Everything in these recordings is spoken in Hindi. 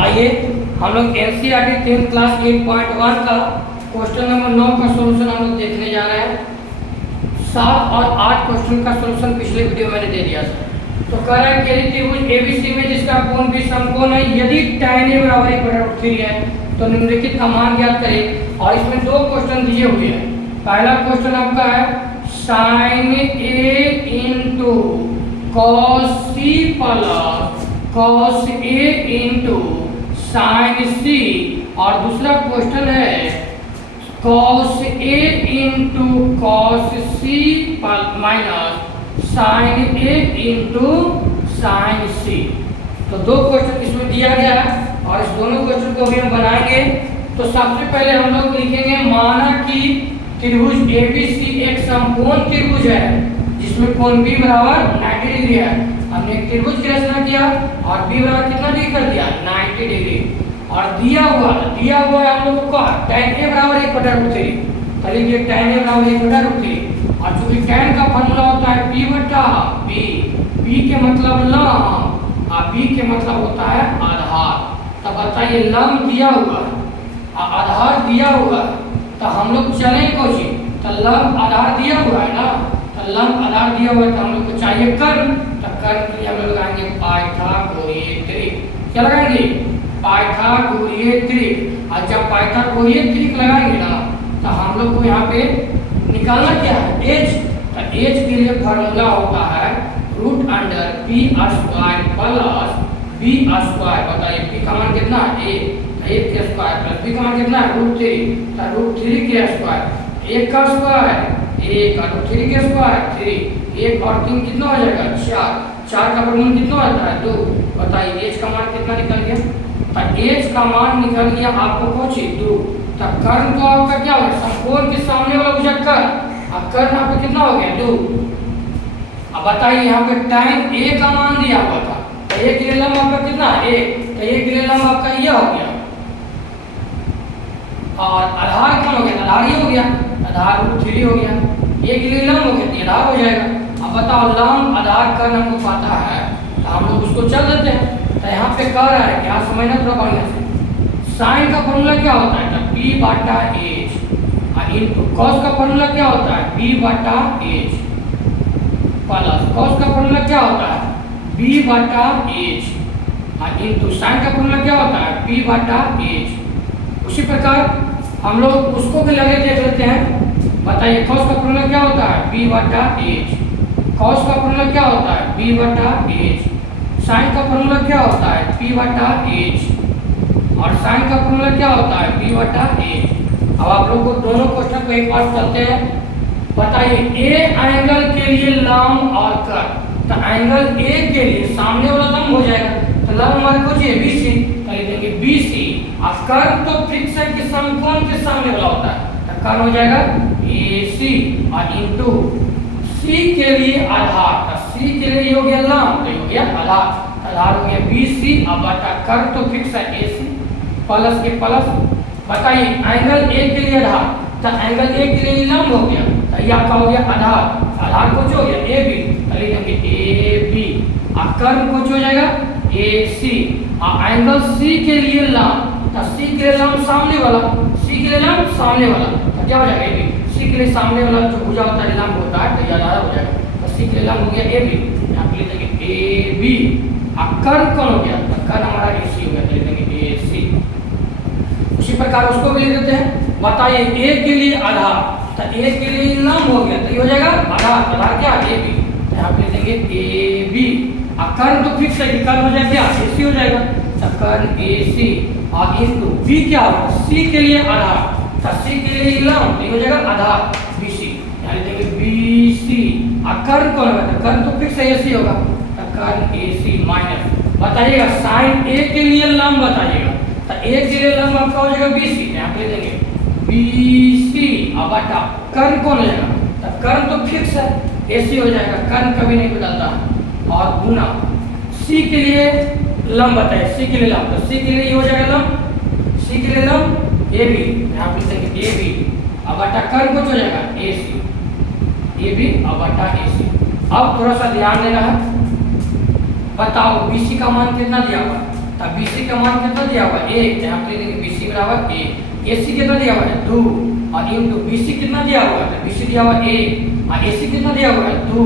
आइए हम लोग एनसीईआरटी 10th क्लास 8.1 का क्वेश्चन नंबर 9 का सॉल्यूशन हम लोग देखने जा रहे हैं। 7 और 8 क्वेश्चन का सॉल्यूशन पिछले वीडियो मैंने दे दिया था। तो कह रहा है कि त्रिभुज एबीसी में जिसका कोण भी समकोण है, यदि tan a बराबर 1/√3 है तो निम्नलिखित का मान ज्ञात करें। और इसमें दो क्वेश्चन दिए हुए हैं। पहला क्वेश्चन आपका है sin a into cos c plus cos a into sin c, और दूसरा क्वेश्चन है cos a into cos c minus sin a into sin c। तो दो क्वेश्चन इसमें दिया गया है और इस दोनों क्वेश्चन को भी हम बनाएंगे। तो सबसे पहले हम लोग लिखेंगे, माना कि त्रिभुज एबीसी एक समकोण त्रिभुज है जिसमें कोण बी बराबर 90 डिग्री है। हमने एक त्रिभुज की रचना किया और बी बराबर कितना डिग्री कर दिया, 90 डिग्री। और दिया हुआ है हम लोगों को tan a बराबर 1/√3। तो लिखिए tan a बराबर 1/√3। और चूंकि tan का फॉर्मूला होता है p बटा b, p के मतलब लंब और b के मतलब होता है आधार। तब बताइए लंब दिया हुआ और आधार दिया हुआ, तो हम लोग चले कोची, तो लंब आधार दिया हुआ है ना, तो लंब आधार दिया हुआ है तो हम लोग को चाहिए कर्ण। तो कर्ण के लिए हम लोग लगाएंगे पाइथागोरीय त्रिक। क्या लगाएंगे, पाइथागोरीय त्रिक। और जब पाइथागोरीय त्रिक लगाएंगे ना तो हम लोग को यहाँ पे निकालना क्या है, एच। तो एच के लिए फॉर्मूला होता है √p² प्लस b²। बताइए p का मान कितना है, a के स्क्वायर प्लस b का मान कितना है √3। तो √3 के स्क्वायर, 1 का स्क्वायर 1 और √3 के स्क्वायर 3, 1 और 3 कितना हो जाएगा 4, 4 का वर्गमूल कितना होता है 2। बताइए एच का मान कितना निकल गया, तो एच का मान निकल गया आपको कोची 2। तो कर्ण तो आपका क्या हो गया, समकोण के सामने वाला भुजा कर्ण, और कर्ण आपका कितना हो गया 2। अब बताइए यहाँ पे tan a का मान दिया हुआ था, तो a के लिए लंब आपका कितना है 1, तो a के लिए लंब आपका ये हो गया। और आधार कौन हो गया, आधार ये हो गया, आधार √3 हो गया। a के लिए लंब हो गया तो आधार हो जाएगा। अब बताओ लंब आधार कर्ण हमको पता है तो हम लोग उसको चल देते हैं। तो यहाँ पे कह रहा है क्या, समझना थोड़ा बढ़िया से। साइन का फॉर्मूला क्या होता है, तो p/h, और इनटू कॉस का फॉर्मूला क्या होता है b/h, प्लस कॉस का फॉर्मूला क्या होता है b/h, और इनटू साइन का फॉर्मूला क्या होता है p/h। उसी प्रकार हम लोग उसको भी लगे देख लेते हैं। बताइए कॉस का फॉर्मूला क्या होता है b/h, कॉस का फॉर्मूला क्या होता है b/h, साइन का फॉर्मूला क्या होता है p/h, और साइन का फॉर्मूला क्या होता है b/h। अब आप लोग को दोनों क्वेश्चन को एक बार चलते हैं। बताइए ए एंगल के लिए लंब और कर्ण, तो एंगल ए के लिए सामने वाला लंब हो जाएगा, तो लंब हमारे को चाहिए BC, तो लिख देंगे BC। और कर्ण तो फिक्स है कि समकोण के सामने वाला होता है, तो कर्ण हो जाएगा AC, और इनटू C के लिए आधार, तो C के लिए हो गया लंब, तो हो गया आधार, आधार हो गया BC, और बटा कर्ण तो फिक्स है AC, प्लस के प्लस। बताइए एंगल ए के लिए आधार, तो एंगल ए के लिए लंब हो गया, तो ये आपका हो गया आधार, आधार कुछ हो गया AB, तो लिख देंगे AB, और कर्ण कुछ हो जाएगा AC, और एंगल C के लिए लंब, तो C के लिए लंब सामने वाला, C के लिए लंब सामने वाला, तो क्या हो जाएगा AB। C के लिए सामने वाला जो भुजा होता है लंब होता है, तो ये आधार हो जाएगा, तो C के लिए लंब हो गया AB, यहाँ पे लिख देंगे AB। और कर्ण कौन हो गया, तो कर्ण हमारा AC हो गया, तो लिख देंगे AC। उसी प्रकार उसको भी लिख देते हैं। बताइए ए के लिए आधार, तो ए के लिए लंब हो गया, तो ये हो जाएगा आधार, आधार क्या AB, तो यहाँ पे लिख देंगे AB। और कर्ण तो फिक्स है, कर्ण हो जाएगा क्या AC हो जाएगा, तो कर्ण AC, और इनटू B क्या होगा C के लिए आधार, तो C के लिए लंब, तो ये हो जाएगा आधार BC, यहाँ लिख देंगे BC। और कर्ण कौन होगा, तो कर्ण तो फिक्स है AC होगा, तो कर्ण AC माइनस। बताइएगा साइन A के लिए लंब बताइएगा, तो A के लिए लंब आपका हो जाएगा BC, यहाँ पे देंगे BC, और बटा कर्ण कौन हो जाएगा, तो कर्ण तो फिक्स है AC हो जाएगा, कर्ण कभी नहीं बदलता, और गुना C के लिए लंब बताइए, C के लिए लंब, तो C के लिए ये हो जाएगा लंब, C के लिए लंब AB, यहाँ पे देंगे AB, और बटा कर्ण कुछ हो जाएगा AC, AB और बटा AC। अब थोड़ा सा ध्यान देना है, बताओ BC का मान कितना दिया हुआ, तब BC का मान कितना दिया हुआ है 1, यहाँ पे लिखेंगे BC बराबर 1। AC कितना दिया हुआ है 2 और इनटू BC कितना दिया हुआ है, BC दिया हुआ है 1 और AC कितना दिया हुआ है 2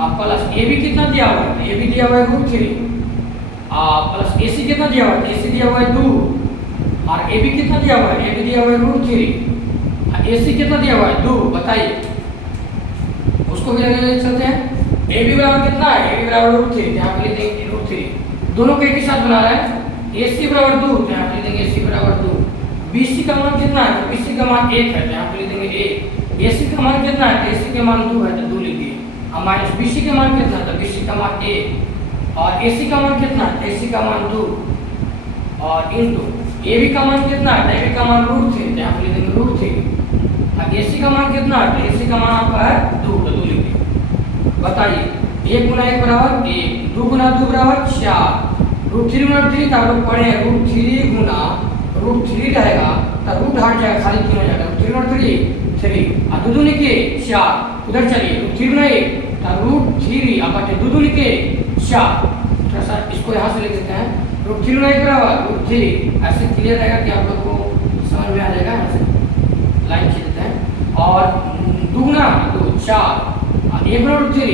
और प्लस AB कितना दिया हुआ है, AB दिया हुआ है √3 और प्लस AC कितना दिया हुआ है, AC दिया हुआ है 2 और AB कितना दिया हुआ है, AB दिया हुआ है √3 और AC कितना दिया हुआ है 2। बताइए उसको भी लेने चलते हैं। AB बराबर कितना है, AB बराबर √3, यहाँ पे लिख देंगे √3, दोनों को एक ही साथ बना रहे हैं। AC बराबर 2, यहाँ पे लिख देंगे AC बराबर 2। BC का मान कितना है, तो BC का मान 1 है, तो यहाँ पे लिख देंगे 1। AC का मान कितना है, तो AC का मान 2 है, तो 2 लिख दिए। और माइनस BC का मान कितना है, तो BC का मान 1 और AC का मान कितना है, तो AC का मान 2 और इनटू AB का मान कितना है, तो AB का मान √3, तो यहाँ पे लिख देंगे √3 और AC का मान कितना है, तो AC का मान आपका है 2, तो 2 लिख दिए। बताइए 1 गुना 1 बराबर 1, 2 गुना 2 बराबर 4, √3 गुना 3 तो आप लोग पढ़े हैं √3 गुना √3 रहेगा तो रूट हट जाएगा, खाली 3 हो जाएगा, √3 गुना 3 और 2 दूनी के 4, उधर चलिए √3 गुना 1 तो √3 अब बटे 2 दूनी के 4। थोड़ा सा इसको यहाँ से लिख देते हैं, √3 गुना 1 बराबर √3, ऐसे क्लियर रहेगा कि आप लोग को समझ में आ जाएगा। यहाँ से लाइन खींच देते हैं और 2 गुना 2 4 और 1 गुना √3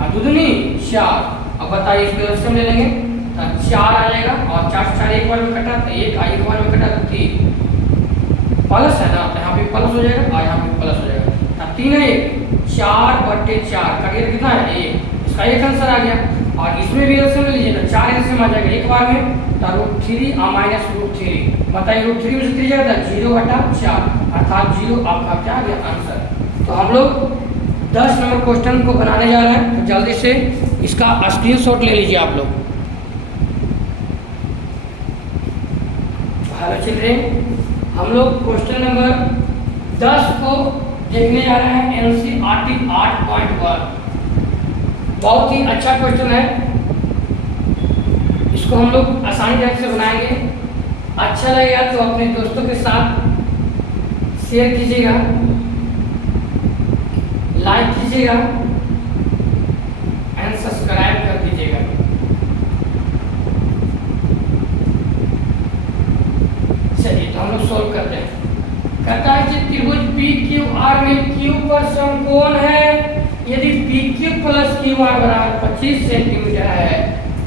और 2 दूनी 4। अब बताइए इसको लक्ष्य ले लेंगे तो 4 आ जाएगा और 4 4 एक बार में कटा तो 1 एक बार में कटा तो 3 प्लस है ना, तो यहाँ पे प्लस हो जाएगा और यहाँ पे प्लस हो जाएगा, तो 3 है 4/4 का कितना है 1, इसका एक आंसर आ गया। और इसमें भी लक्ष्य ले लीजिए तो 4 एलसीएम आ जाएगा एक बार में, तो √3 और माइनस √3, बताइए √3 में से 3 जाएगा 0/4 अर्थात 0 आपका क्या आ गया आंसर। तो हम लोग 10 नंबर क्वेश्चन को बनाने जा रहे हैं, तो जल्दी से इसका स्क्रीनशॉट ले लीजिए आप लोग। हेलो चिल्ड्रेन, हम लोग क्वेश्चन नंबर 10 को देखने जा रहे हैं NCERT 8.1। बहुत ही अच्छा क्वेश्चन है, इसको हम लोग आसानी ढंग से बनाएंगे। अच्छा लगेगा तो अपने दोस्तों के साथ शेयर कीजिएगा, लाइक कीजिएगा एंड सब्सक्राइब कर दीजिएगा। चलिए तो हम लोग सोल्व करते हैं। कहता है कि त्रिभुज PQR में Q पर समकोण है, यदि PQ प्लस QR बराबर 25 सेंटीमीटर है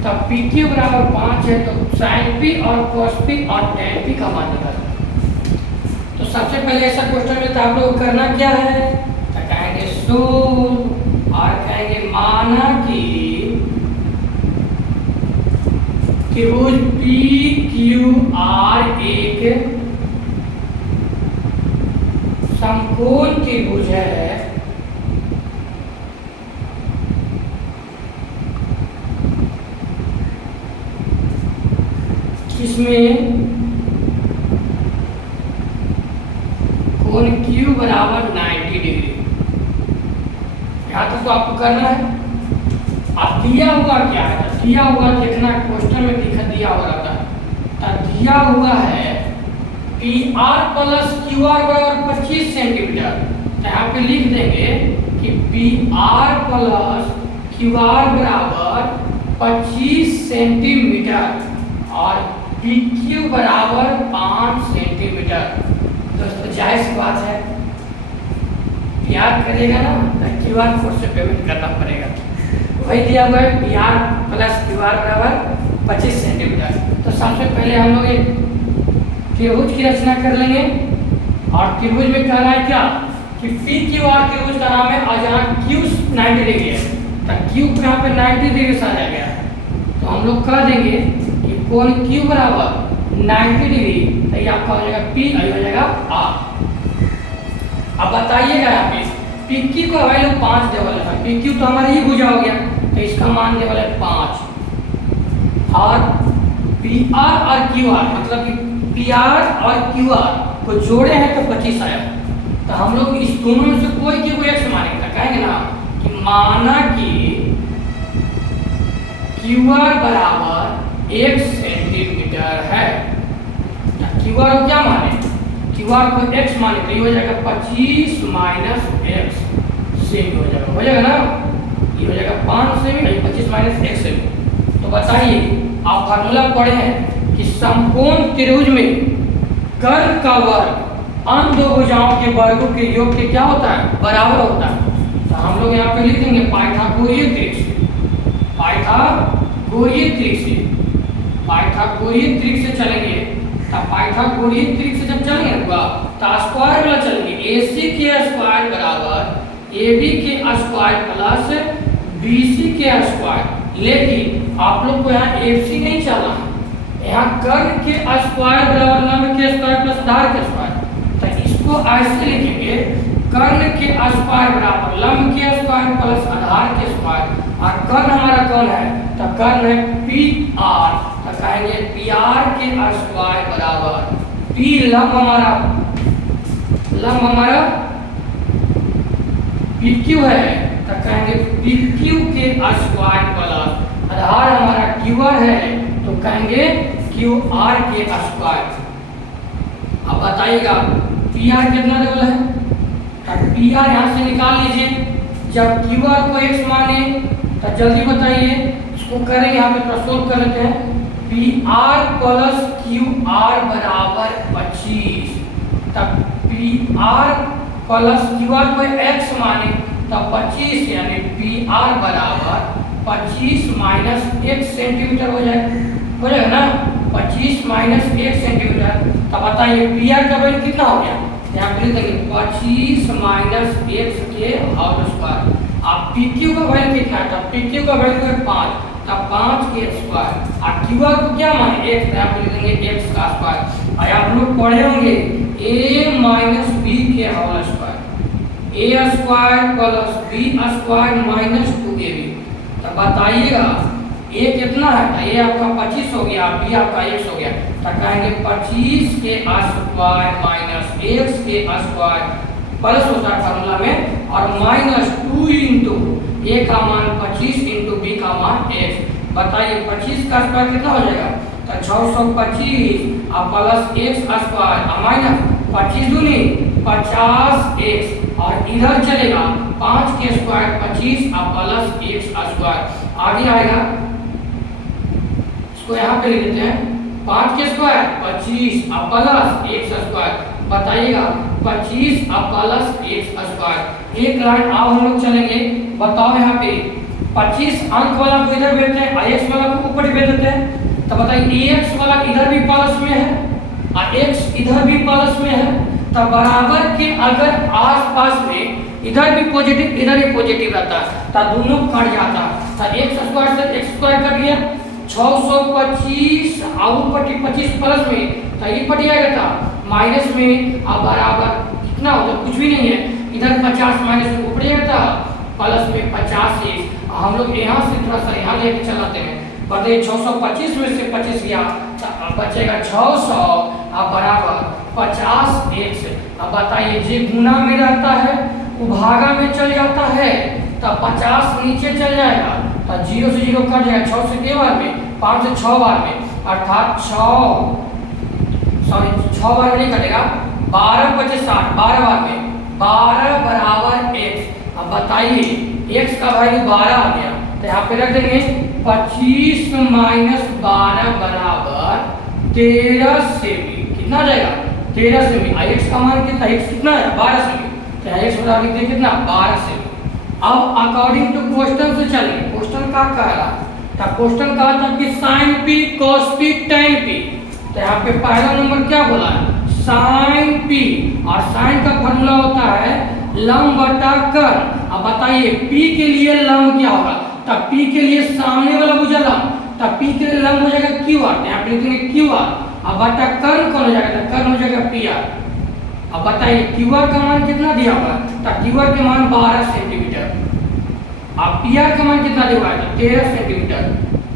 तब PQ बराबर 5 है, तो sin P और cos P और tan P का मान निकालें। तो सबसे पहले ऐसा क्वेश्चन में तो आप लोग करना क्या है, तो कहेंगे सोल्व और कहेंगे माना कि त्रिभुज PQR एक समकोण त्रिभुज है जिसमें कोण Q बराबर 90 डिग्री। यहाँ तक तो आपको करना है। अब दिया हुआ क्या है, दिया हुआ देखना क्वेश्चन में दिया हुआ रहता है, तो दिया हुआ है PR प्लस QR बराबर 25 सेंटीमीटर, तो यहाँ पे लिख देंगे कि PR प्लस QR बराबर 25 सेंटीमीटर और PQ बराबर 5 सेंटीमीटर। दोस्तों जाहिर सी बात है, याद करेगा ना तो QR कोड से पेमेंट करना पड़ेगा। वही दिया हुआ है PR प्लस QR बराबर 25 सेंटीमीटर। तो सबसे पहले हम लोग एक त्रिभुज की रचना कर लेंगे और त्रिभुज में कहना है क्या कि PQR त्रिभुज का नाम है और जहाँ Q 90 डिग्री है तो Q यहाँ पे 90 डिग्री से आ गया है, तो हम लोग कह देंगे कि कोण Q बराबर 90 डिग्री, तो ये आपका हो जाएगा P और हो जाएगा R। अब बताइएगा यहाँ पे PQ को वैल्यू 5 दे वाला था, PQ तो हमारा ही भुजा हो गया तो इसका मान दे वाला है 5 और PR और QR मतलब कि PR और QR को जोड़े हैं तो 25 आया। तो हम लोग इस दोनों में से कोई की कोई x मानेंगे, कहेंगे ना कि माना कि QR बराबर 1 सेंटीमीटर है, QR को क्या माने, QR को x माने तो ये हो जाएगा 25 माइनस x सेमी हो जाएगा ना, ये हो जाएगा 5 सेमी, 25 माइनस x सेमी। तो बताइए, आप फार्मूला पढ़े हैं कि समकोण त्रिभुज में कर्ण का वर्ग अन्य दो भुजाओं के वर्गों के योग के क्या होता है, बराबर होता है। तो हम लोग यहाँ पे लिख देंगे पाइथागोरीय त्रिक से, पाइथागोरीय त्रिक से, पाइथागोरीय त्रिक से चलेंगे। तो पाइथागोरीय त्रिक से जब चलेंगे तो स्क्वायर वाला चलेंगे, AC के स्क्वायर बराबर AB के स्क्वायर प्लस BC के स्क्वायर। लेकिन आप लोग को यहाँ FC नहीं चलना है, यहाँ कर्ण के स्क्वायर बराबर लंब के स्क्वायर प्लस आधार के स्क्वायर। तो इसको ऐसे लिखेंगे, कर्ण के स्क्वायर बराबर लंब के स्क्वायर प्लस आधार के स्क्वायर। और कर्ण हमारा कौन है, तो कर्ण है PR। तो कहेंगे PR के स्क्वायर बराबर P लंब हमारा PQ है, तो कहेंगे PQ के स्क्वायर प्लस आधार हमारा QR है, तो कहेंगे QR के स्क्वायर। अब बताइएगा PR कितना लेवल है, तो PR यहाँ से निकाल लीजिए। जब QR को x माने तो जल्दी बताइए, इसको करेंगे यहाँ पे थोड़ा सोल्व कर लेते हैं। PR प्लस QR बराबर 25, तब PR प्लस QR को x माने तो 25, यानी PR बराबर 25 माइनस 1 सेंटीमीटर हो जाएगा ना, 25 माइनस 1 सेंटीमीटर। तब बताइए PR का वैल्यू कितना हो गया, यहाँ पे लिख देंगे 25 माइनस 1 के होल स्क्वायर। अब PQ का वैल्यू कितना है, तब PQ का वैल्यू है 5, तब 5 के स्क्वायर। और QR को क्या माने, x, यहाँ पे लिख देंगे x का स्क्वायर। और आप लोग पढ़े होंगे A माइनस B के whole square, A square plus B square minus 2AB। तब बताइएगा A कितना है, A आपका 25 हो गया, B आपका x हो गया। तो कहेंगे 25 के स्क्वायर माइनस x के स्क्वायर प्लस होता है फार्मूला में, और माइनस 2 इंटू A का मान 25 इंटू B का मान x। बताइए 25 का स्क्वायर कितना हो जाएगा, तो 625 और प्लस x स्क्वायर माइनस 25 दूनी 50x, और इधर चलेगा 5 के स्क्वायर 25 और प्लस x स्क्वायर। आगे आएगा, इसको यहाँ पे लिख देते हैं, 5 के स्क्वायर 25 और प्लस x स्क्वायर। बताइएगा 25 और प्लस x स्क्वायर। एक लाइन आओ हम लोग चलेंगे, बताओ यहाँ पे 25 अंक वाला को इधर भेजते हैं और x वाला को ऊपर भेज देते हैं। तो बताइए x वाला इधर भी प्लस में है और x इधर भी प्लस में है, तो बराबर के अगर आसपास में इधर भी पॉजिटिव इधर भी पॉजिटिव रहता है तो दोनों कट जाता है। तो x स्क्वायर से x स्क्वायर कट गया, 625 और ऊपर 25 प्लस में, तो ये कट जाएगा था माइनस में। अब बराबर कितना होता, कुछ भी नहीं है, इधर 50 माइनस में ऊपर जाएगा था प्लस में 50x। हम लोग यहाँ से थोड़ा सा यहाँ लेके चलाते हैं, बताइए 625 में से 25 गया तो बचेगा 600 और बराबर 50x। अब बताइए जे गुना में रहता है वो भागा में चल जाता है, तो 50 नीचे चल जाएगा, तो 0 से 0 कट जाएगा, 6 से के बार में, 5 से 6 बार में, अर्थात 6 बार नहीं कटेगा, 12 × 5 = 60, 12 बार में 12 बराबर x। अब बताइए x का वैल्यू 12 आ गया, तो यहाँ पे रख देंगे 25 माइनस 12 बराबर 13 सेमी। कितना आ जाएगा, 13 सेमी। x का मान कितना, x कितना है 12 सेमी, तो x बराबर लिखते कितना 12 सेमी। अब अकॉर्डिंग टू क्वेश्चन से चलेंगे, क्वेश्चन का कह रहा था, क्वेश्चन कहा था कि sin p cos p tan p। तो यहाँ पे पहला नंबर क्या बोला है, sin p, और sin का फॉर्मूला होता है लंब बटा कर्ण। अब बताइए p के लिए लंब क्या होगा, तब p के लिए सामने वाला भुजा लंब, तब p के लिए लंब हो जाएगा QR, यहाँ पे लिखेंगे QR। अब बटा कर्ण कौन हो जाएगा, कर्ण हो जाएगा PR। अब बताइए QR का मान कितना दिया हुआ है, तो QR के मान 12 सेंटीमीटर। अब PR का मान कितना दिया हुआ है, 13 सेंटीमीटर।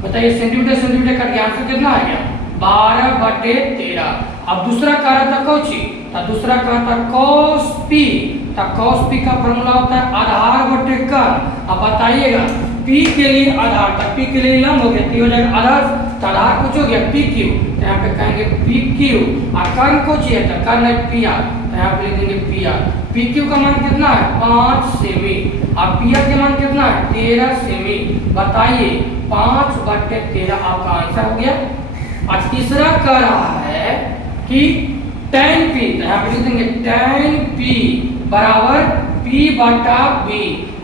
बताइए सेंटीमीटर सेंटीमीटर का आंसर कितना आ गया, 12/13। अब दूसरा कह रहा था कौची, तो दूसरा कहा था cos p, तो cos p का फॉर्मूला होता है आधार बटे कर्ण। अब बताइएगा p के लिए आधार, तो p के लिए लंब हो गया, t हो जाएगा आधार, तो आधार कुछ हो गया PQ, तो यहाँ पे कहेंगे PQ। और कर्ण को चाहिए था, कर्ण है PR, तो यहाँ पे लिख देंगे PR। PQ का मान कितना है 5 सेमी, और PR के मान कितना है 13 सेमी। बताइए 5/13 आपका आंसर हो गया। और तीसरा कह रहा है कि tan p, तो यहाँ पे लिख देंगे tan p बराबर p/b,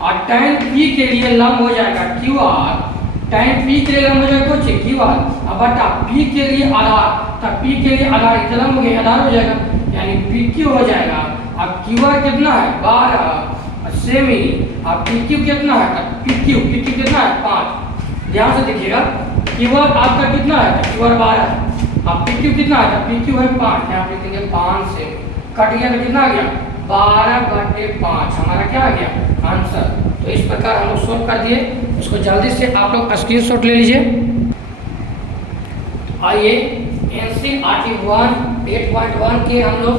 और tan p के लिए लंब हो जाएगा QR, tan p के लिए लंब हो जाएगा कुछ QR, अब बटा p के लिए आधार, तब p के लिए आधार इतना लंब हो गया, आधार हो जाएगा, यानी PQ हो जाएगा। अब QR कितना है 12 सेमी, अब PQ कितना है, PQ कितना है 5। ध्यान से देखिएगा, QR आपका कितना है, QR 12 है, अब PQ कितना है, PQ है 5, यहाँ पे लिखेंगे 5 से कट गया तो कितना आ गया 12/5 हमारा क्या आ गया आंसर। तो इस प्रकार हम लोग सोल्व कर दिए, उसको जल्दी से आप लोग स्क्रीनशॉट ले लीजिए। आइए NCERT 8.1 के हम लोग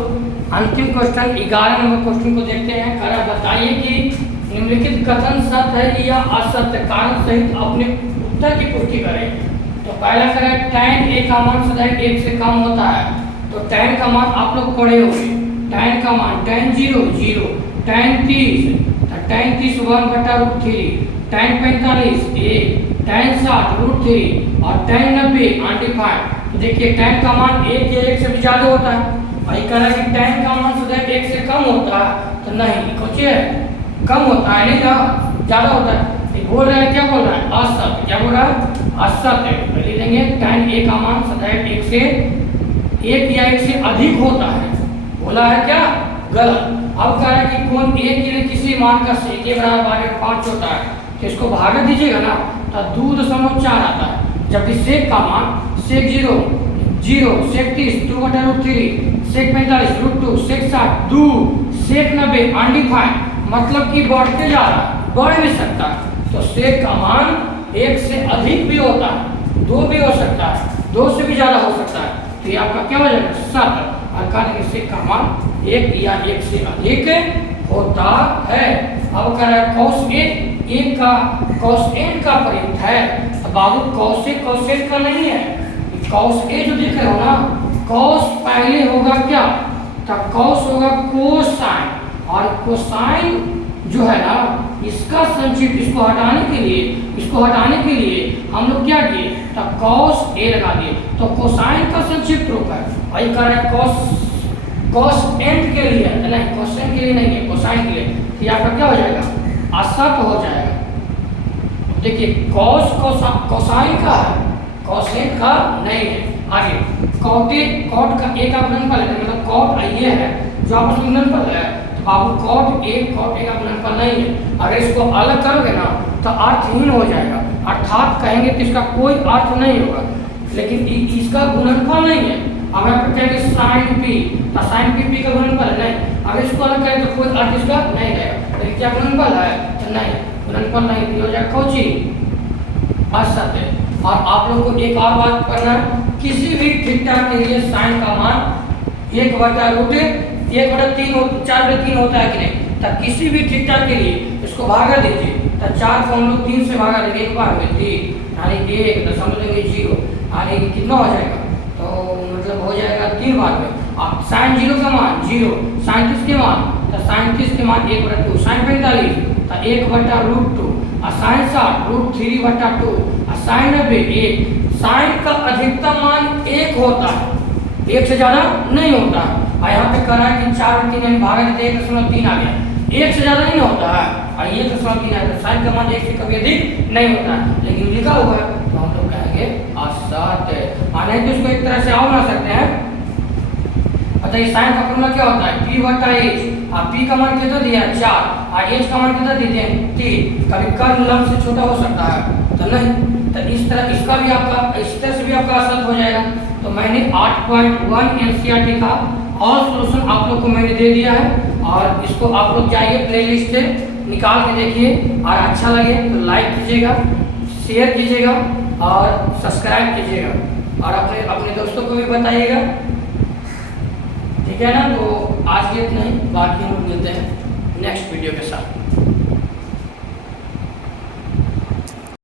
अंतिम क्वेश्चन 11 नंबर क्वेश्चन को देखते हैं। करा बताइए कि निम्नलिखित कथन सत्य है या असत्य, कारण सहित अपने उत्तर की पुष्टि करें। तो पहला करें tan a का मान सदैव 1 से कम होता है, तो tan का मान आप लोग पढ़े होंगे, tan का मान tan 0 0, tan 30 तो tan 30 1/√3, tan 45 1, tan 60 √3 और tan 90 अनडिफाइंड। तो देखिए tan का मान 1 या 1 से भी ज़्यादा होता है, भाई कह रहा है कि tan का मान सदैव 1 से कम होता है, तो नहीं कुछ कम होता है, नहीं ना ज़्यादा होता है। बोल रहा है क्या बोल रहा है असत्य, क्या बोल रहा है असत्य। लिख देंगे tan a का मान सदैव 1 या 1 से अधिक होता है, बोला है क्या गलत। अब कह रहा है कि कोण a के लिए किसी मान का sec a बराबर 5 होता है, तो इसको भागा दीजिएगा ना तो 2.4 आता है, जबकि sec का मान sec 0 0, sec 30 2/√3, sec 45 √2, sec 60 2, sec 90 undefined, मतलब कि बढ़ते जा रहा है, बढ़ भी सकता है। तो sec का मान 1 से अधिक भी होता है, 2 भी हो सकता है, 2 से भी ज़्यादा हो सकता है, तो ये आपका क्या हो जाएगा 7। और कहा कि sec का मान 1 या 1 से अधिक होता है। अब कह रहा है cos a का cos n का प्रयुक्त है, अब बाबू cos a cos n का नहीं है, cos a जो देख रहे हो ना, cos पहले होगा क्या, तब cos होगा कोसाइन, और कोसाइन जो है ना इसका संक्षिप्त, इसको हटाने के लिए हम लोग क्या किए, तब cos a लगा दिए, तो कोसाइन का संक्षिप्त रूप है। वही कर रहा है cos n के लिए, नहीं कोसाइन के लिए नहीं है, कोसाइन के लिए, तो आपका क्या हो जाएगा असत हो जाएगा। देखिए कोसाइन का है, कोसेक का नहीं है। आगे कॉट का एक का गुणनफल है, मतलब कॉट ये है जो आपस में गुणनफल है, तो बाबू कॉट a का गुणनफल नहीं है। अगर इसको अलग करोगे ना तो अर्थहीन हो जाएगा, अर्थात कहेंगे तो इसका कोई अर्थ नहीं होगा, लेकिन इसका गुणनफल नहीं है। अगर आप कहेंगे sin p, तो sin p का गुणनफल है, नहीं, अगर इसको अलग करें तो कोई अर्थ इसका नहीं रहेगा, लेकिन क्या गुणनफल है, तो नहीं गुणनफल नहीं, हो जाएगा कौची असत्य। और आप लोग को एक और बात करना है, किसी भी थीटा के लिए साइन का मान 1/√1/3 होता है कि नहीं, तब किसी भी थीटा के लिए इसको भागा दीजिए, तो 4 को हम लोग 3 से भागा देंगे, एक बार में 3 यानी 1.0, यानी कितना हो जाएगा, तो मतलब हो जाएगा 3 बार में। अब साइन 0 का मान 0, साइन 30 के मान, तो साइन 30 के मान 1/2, साइन 45 तो 1/√2, और साइन 60 √3/2, और साइन 90 1। साइन का अधिकतम मान 1 होता है, 1 से ज़्यादा नहीं होता है। और यहाँ पे कह रहा है कि 4/3 यानी भागा देते 1.3 आ गया, 1 से ज़्यादा नहीं होता है, और 1.3 आ गया। साइन का मान 1 से कभी अधिक नहीं होता है, लेकिन लिखा हुआ है तो हम लोग कहेंगे असत्य। नहीं तो इसको एक तरह से और बना सकते हैं, बताइए साइन का फॉर्मूला क्या होता है p/h, और p का मान कितना दिया है 4, और h का मान कितना दिए हैं 3। कभी कर्ण लंब से छोटा हो सकता है तो नहीं, तो इस तरह इसका भी आपका इस तरह से भी आपका असत्य हो जाएगा। तो मैंने 8.1 NCERT का और सॉल्यूशन आप लोग को मैंने दे दिया है, और इसको आप लोग जाइए प्लेलिस्ट से निकाल के देखिए, और अच्छा लगे तो लाइक कीजिएगा, शेयर कीजिएगा और सब्सक्राइब कीजिएगा, और अपने दोस्तों को भी बताइएगा, ठीक है ना। तो आज के इतना ही, बाकी हम मिलते हैं नेक्स्ट वीडियो के साथ।